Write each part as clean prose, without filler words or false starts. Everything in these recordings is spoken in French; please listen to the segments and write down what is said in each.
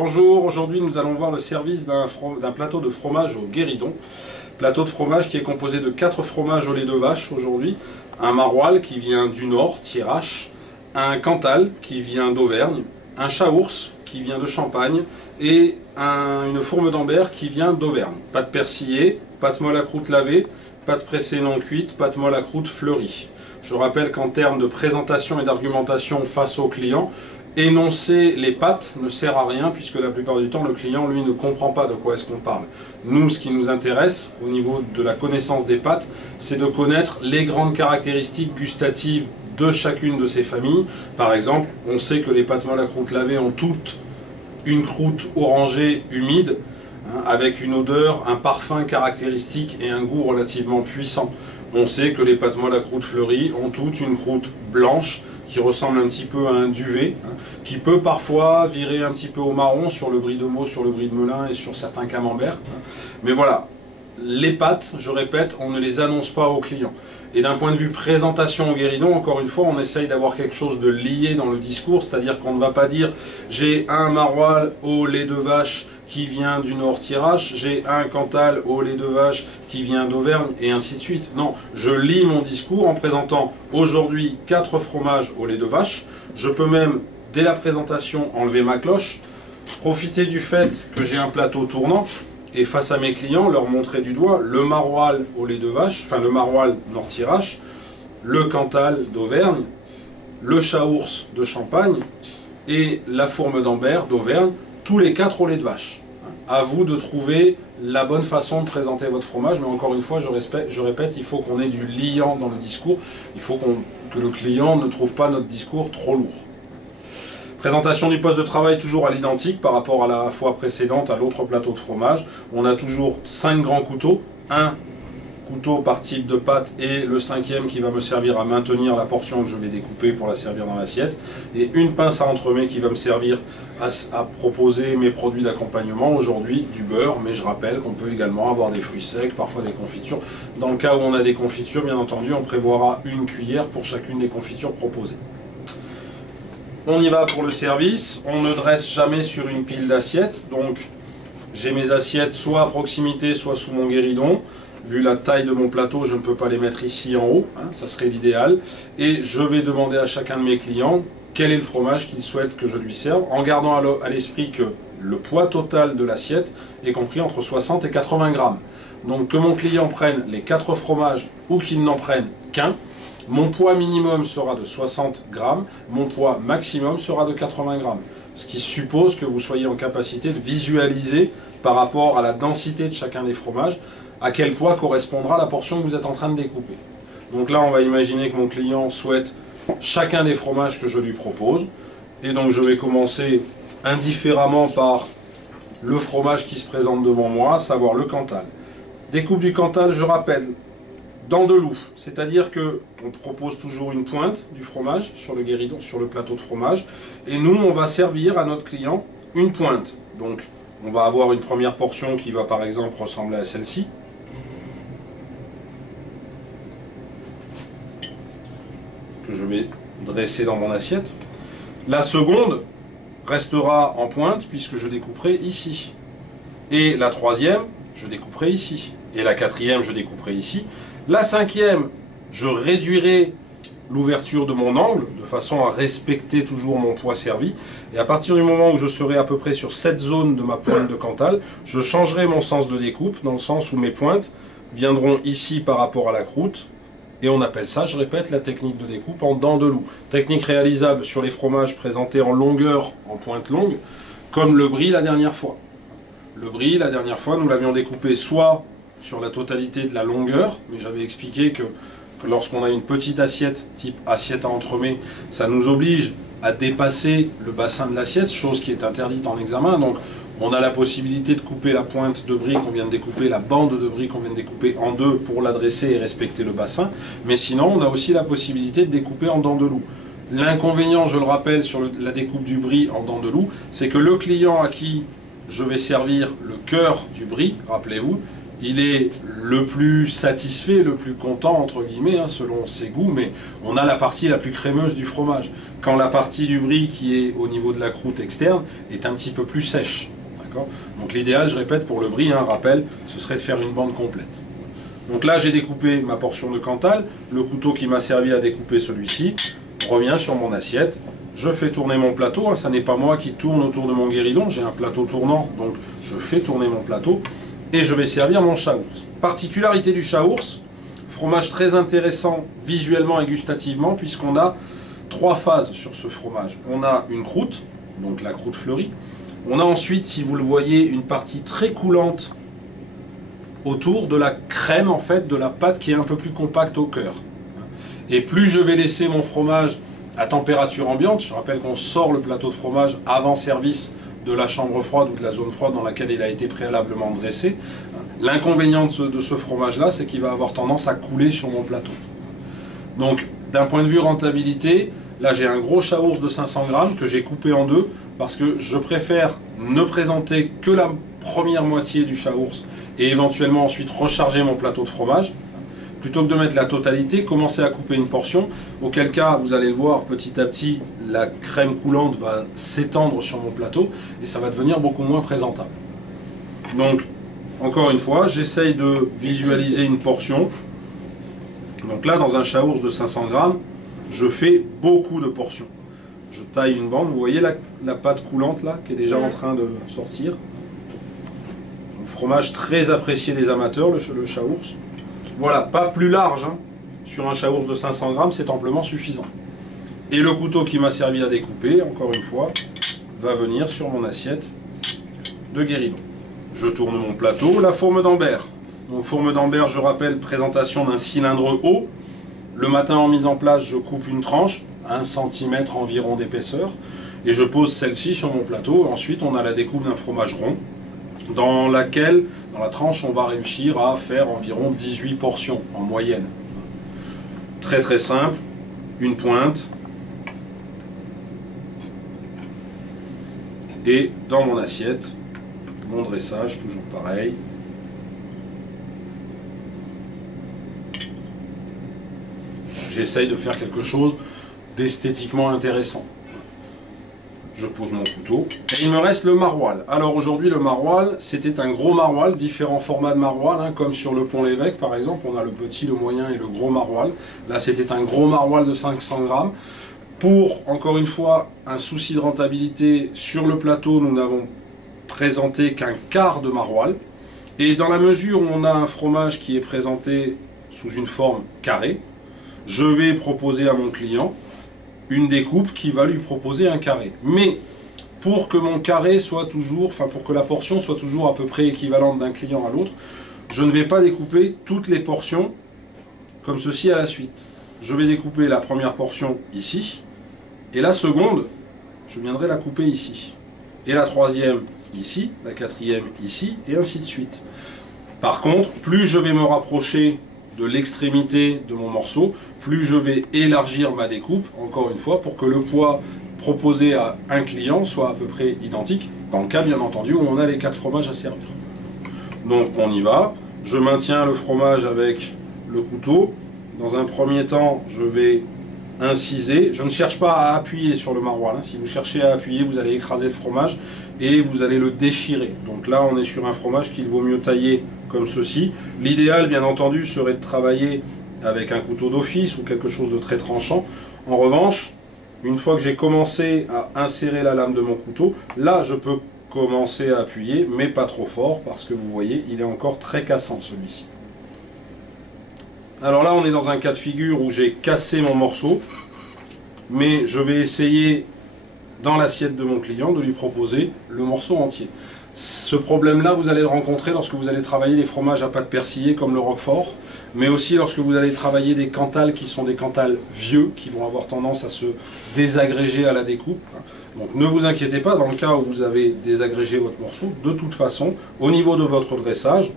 Bonjour, aujourd'hui nous allons voir le service d'un plateau de fromage au guéridon. Plateau de fromage qui est composé de 4 fromages au lait de vache aujourd'hui. Un maroilles qui vient du nord, Thiérache, un cantal qui vient d'Auvergne, un chaours qui vient de Champagne et une fourme d'Ambert qui vient d'Auvergne. Pâte persillée, pâte molle à croûte lavée, pâte pressée non cuite, pâte molle à croûte fleurie. Je rappelle qu'en termes de présentation et d'argumentation face au client, énoncer les pâtes ne sert à rien puisque la plupart du temps le client lui ne comprend pas de quoi est-ce qu'on parle. Nous, ce qui nous intéresse au niveau de la connaissance des pâtes, c'est de connaître les grandes caractéristiques gustatives de chacune de ces familles. Par exemple, on sait que les pâtes molles à croûte lavée ont toutes une croûte orangée humide, avec une odeur, un parfum caractéristique et un goût relativement puissant. On sait que les pâtes molles à croûte fleurie ont toutes une croûte blanche qui ressemble un petit peu à un duvet, qui peut parfois virer un petit peu au marron sur le brie de Meaux, sur le brie de Melun et sur certains camemberts. Mais voilà, les pâtes, je répète, on ne les annonce pas aux clients. Et d'un point de vue présentation au guéridon, encore une fois, on essaye d'avoir quelque chose de lié dans le discours, c'est-à-dire qu'on ne va pas dire « j'ai un maroilles au lait de vache qui vient du nord Thiérache, j'ai un cantal au lait de vache qui vient d'Auvergne, et ainsi de suite. » Non, je lis mon discours en présentant aujourd'hui 4 fromages au lait de vache. Je peux même, dès la présentation, enlever ma cloche, profiter du fait que j'ai un plateau tournant, et face à mes clients, leur montrer du doigt le maroilles au lait de vache, enfin le maroilles nord Thiérache, le cantal d'Auvergne, le chaours de Champagne, et la fourme d'Ambert d'Auvergne, tous les 4 au lait de vache. À vous de trouver la bonne façon de présenter votre fromage, mais encore une fois, je répète, il faut qu'on ait du liant dans le discours, il faut que le client ne trouve pas notre discours trop lourd. Présentation du poste de travail toujours à l'identique par rapport à la fois précédente, à l'autre plateau de fromage. On a toujours 5 grands couteaux, un couteau par type de pâte et le 5e qui va me servir à maintenir la portion que je vais découper pour la servir dans l'assiette, et une pince à entremets qui va me servir à proposer mes produits d'accompagnement, aujourd'hui du beurre, mais je rappelle qu'on peut également avoir des fruits secs, parfois des confitures. Dans le cas où on a des confitures, bien entendu, on prévoira une cuillère pour chacune des confitures proposées. On y va pour le service, on ne dresse jamais sur une pile d'assiettes, donc j'ai mes assiettes soit à proximité, soit sous mon guéridon. Vu la taille de mon plateau, je ne peux pas les mettre ici en haut, ça serait l'idéal. Et je vais demander à chacun de mes clients quel est le fromage qu'il souhaite que je lui serve, en gardant à l'esprit que le poids total de l'assiette est compris entre 60 et 80 grammes. Donc que mon client prenne les 4 fromages ou qu'il n'en prenne qu'un, mon poids minimum sera de 60 grammes, mon poids maximum sera de 80 grammes. Ce qui suppose que vous soyez en capacité de visualiser par rapport à la densité de chacun des fromages, à quel poids correspondra la portion que vous êtes en train de découper. Donc là, on va imaginer que mon client souhaite chacun des fromages que je lui propose. Et donc je vais commencer indifféremment par le fromage qui se présente devant moi, à savoir le cantal. Découpe du cantal, je rappelle, dans de loup, c'est-à-dire que on propose toujours une pointe du fromage sur le guéridon, sur le plateau de fromage, et nous, on va servir à notre client une pointe. Donc, on va avoir une première portion qui va par exemple ressembler à celle-ci, que je vais dresser dans mon assiette. La seconde restera en pointe puisque je découperai ici. Et la troisième, je découperai ici. Et la quatrième, je découperai ici. La 5e, je réduirai l'ouverture de mon angle, de façon à respecter toujours mon poids servi. Et à partir du moment où je serai à peu près sur cette zone de ma pointe de cantal, je changerai mon sens de découpe, dans le sens où mes pointes viendront ici par rapport à la croûte. Et on appelle ça, je répète, la technique de découpe en dents de loup. Technique réalisable sur les fromages présentés en longueur, en pointe longue, comme le brie la dernière fois. Le brie, la dernière fois, nous l'avions découpé soit sur la totalité de la longueur, mais j'avais expliqué que lorsqu'on a une petite assiette, type assiette à entremets, ça nous oblige à dépasser le bassin de l'assiette, chose qui est interdite en examen. Donc on a la possibilité de couper la pointe de brie qu'on vient de découper, la bande de brie qu'on vient de découper en deux pour l'adresser et respecter le bassin. Mais sinon, on a aussi la possibilité de découper en dents de loup. L'inconvénient, je le rappelle, sur la découpe du brie en dents de loup, c'est que le client à qui je vais servir le cœur du brie, rappelez-vous, il est le plus satisfait, le plus content, entre guillemets, hein, selon ses goûts, mais on a la partie la plus crémeuse du fromage, quand la partie du brie qui est au niveau de la croûte externe est un petit peu plus sèche. Donc l'idéal, je répète, pour le brie, rappel, ce serait de faire une bande complète. Donc là, j'ai découpé ma portion de Cantal, le couteau qui m'a servi à découper celui-ci revient sur mon assiette. Je fais tourner mon plateau, ça n'est pas moi qui tourne autour de mon guéridon, j'ai un plateau tournant, donc je fais tourner mon plateau et je vais servir mon chaours. Particularité du chaours, fromage très intéressant visuellement et gustativement, puisqu'on a 3 phases sur ce fromage. On a une croûte, donc la croûte fleurie. On a ensuite, si vous le voyez, une partie très coulante autour de la crème, en fait, de la pâte qui est un peu plus compacte au cœur. Et plus je vais laisser mon fromage à température ambiante, je rappelle qu'on sort le plateau de fromage avant service de la chambre froide ou de la zone froide dans laquelle il a été préalablement dressé. L'inconvénient de ce fromage-là, c'est qu'il va avoir tendance à couler sur mon plateau. Donc, d'un point de vue rentabilité, là j'ai un gros chaours de 500 grammes que j'ai coupé en deux parce que je préfère ne présenter que la première moitié du chaours et éventuellement ensuite recharger mon plateau de fromage. Plutôt que de mettre la totalité, commencer à couper une portion, auquel cas, vous allez le voir, petit à petit, la crème coulante va s'étendre sur mon plateau et ça va devenir beaucoup moins présentable. Donc, encore une fois, j'essaye de visualiser une portion. Donc là, dans un chaours de 500 grammes, je fais beaucoup de portions. Je taille une bande, vous voyez la pâte coulante là, qui est déjà en train de sortir. Un fromage très apprécié des amateurs, le chaours. Voilà, pas plus large, sur un chaours de 500 grammes, c'est amplement suffisant. Et le couteau qui m'a servi à découper, encore une fois, va venir sur mon assiette de guéridon. Je tourne mon plateau, la fourme d'Ambert. Donc fourme d'Ambert, je rappelle, présentation d'un cylindre haut. Le matin en mise en place, je coupe une tranche, 1 cm environ d'épaisseur, et je pose celle-ci sur mon plateau. Ensuite, on a la découpe d'un fromage rond, dans la tranche, on va réussir à faire environ 18 portions en moyenne. Très très simple, une pointe, et dans mon assiette, mon dressage, toujours pareil. J'essaye de faire quelque chose d'esthétiquement intéressant. Je pose mon couteau. Et il me reste le maroilles. Alors aujourd'hui, le maroilles, c'était un gros maroilles, différents formats de maroilles, comme sur le pont Lévesque par exemple. On a le petit, le moyen et le gros maroilles. Là, c'était un gros maroilles de 500 grammes. Pour, encore une fois, un souci de rentabilité, sur le plateau, nous n'avons présenté qu'un quart de maroilles. Et dans la mesure où on a un fromage qui est présenté sous une forme carrée, je vais proposer à mon client une découpe qui va lui proposer un carré. Mais pour que mon carré soit toujours, pour que la portion soit toujours à peu près équivalente d'un client à l'autre, je ne vais pas découper toutes les portions comme ceci à la suite. Je vais découper la première portion ici, et la seconde, je viendrai la couper ici. Et la troisième ici, la quatrième ici, et ainsi de suite. Par contre, plus je vais me rapprocher de l'extrémité de mon morceau, plus je vais élargir ma découpe, encore une fois, pour que le poids proposé à un client soit à peu près identique, dans le cas bien entendu où on a les 4 fromages à servir. Donc on y va, je maintiens le fromage avec le couteau. Dans un premier temps, je vais inciser, je ne cherche pas à appuyer sur le maroilles, si vous cherchez à appuyer, vous allez écraser le fromage et vous allez le déchirer. Donc là, on est sur un fromage qu'il vaut mieux tailler comme ceci. L'idéal, bien entendu, serait de travailler avec un couteau d'office ou quelque chose de très tranchant. En revanche, une fois que j'ai commencé à insérer la lame de mon couteau, là, je peux commencer à appuyer, mais pas trop fort, parce que vous voyez, il est encore très cassant, celui-ci. Alors là, on est dans un cas de figure où j'ai cassé mon morceau, mais je vais essayer, dans l'assiette de mon client, de lui proposer le morceau entier. Ce problème-là, vous allez le rencontrer lorsque vous allez travailler les fromages à pâte persillée comme le Roquefort, mais aussi lorsque vous allez travailler des Cantal qui sont des Cantal vieux, qui vont avoir tendance à se désagréger à la découpe. Donc ne vous inquiétez pas, dans le cas où vous avez désagrégé votre morceau, de toute façon, au niveau de votre dressage,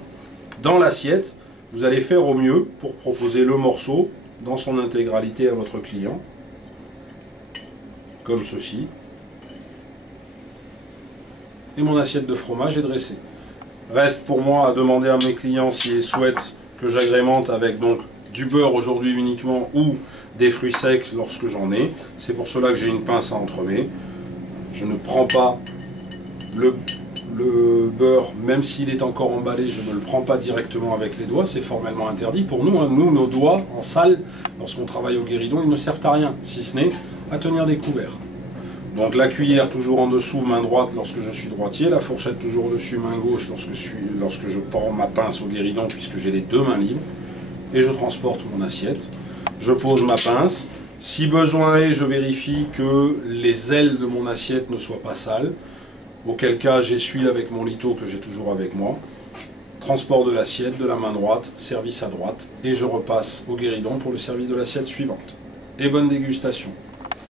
dans l'assiette, vous allez faire au mieux pour proposer le morceau dans son intégralité à votre client, comme ceci. Et mon assiette de fromage est dressée. Reste pour moi à demander à mes clients s'ils souhaitent que j'agrémente avec donc du beurre aujourd'hui uniquement ou des fruits secs lorsque j'en ai. C'est pour cela que j'ai une pince à entremets. Je ne prends pas le beurre, même s'il est encore emballé, je ne le prends pas directement avec les doigts, c'est formellement interdit. Pour nous, hein, nos doigts en salle, lorsqu'on travaille au guéridon, ils ne servent à rien, si ce n'est à tenir des couverts. Donc la cuillère toujours en dessous, main droite lorsque je suis droitier, la fourchette toujours au-dessus, main gauche lorsque je prends ma pince au guéridon puisque j'ai les deux mains libres. Et je transporte mon assiette. Je pose ma pince. Si besoin est, je vérifie que les ailes de mon assiette ne soient pas sales. Auquel cas, j'essuie avec mon lito que j'ai toujours avec moi. Transport de l'assiette, de la main droite, service à droite. Et je repasse au guéridon pour le service de l'assiette suivante. Et bonne dégustation.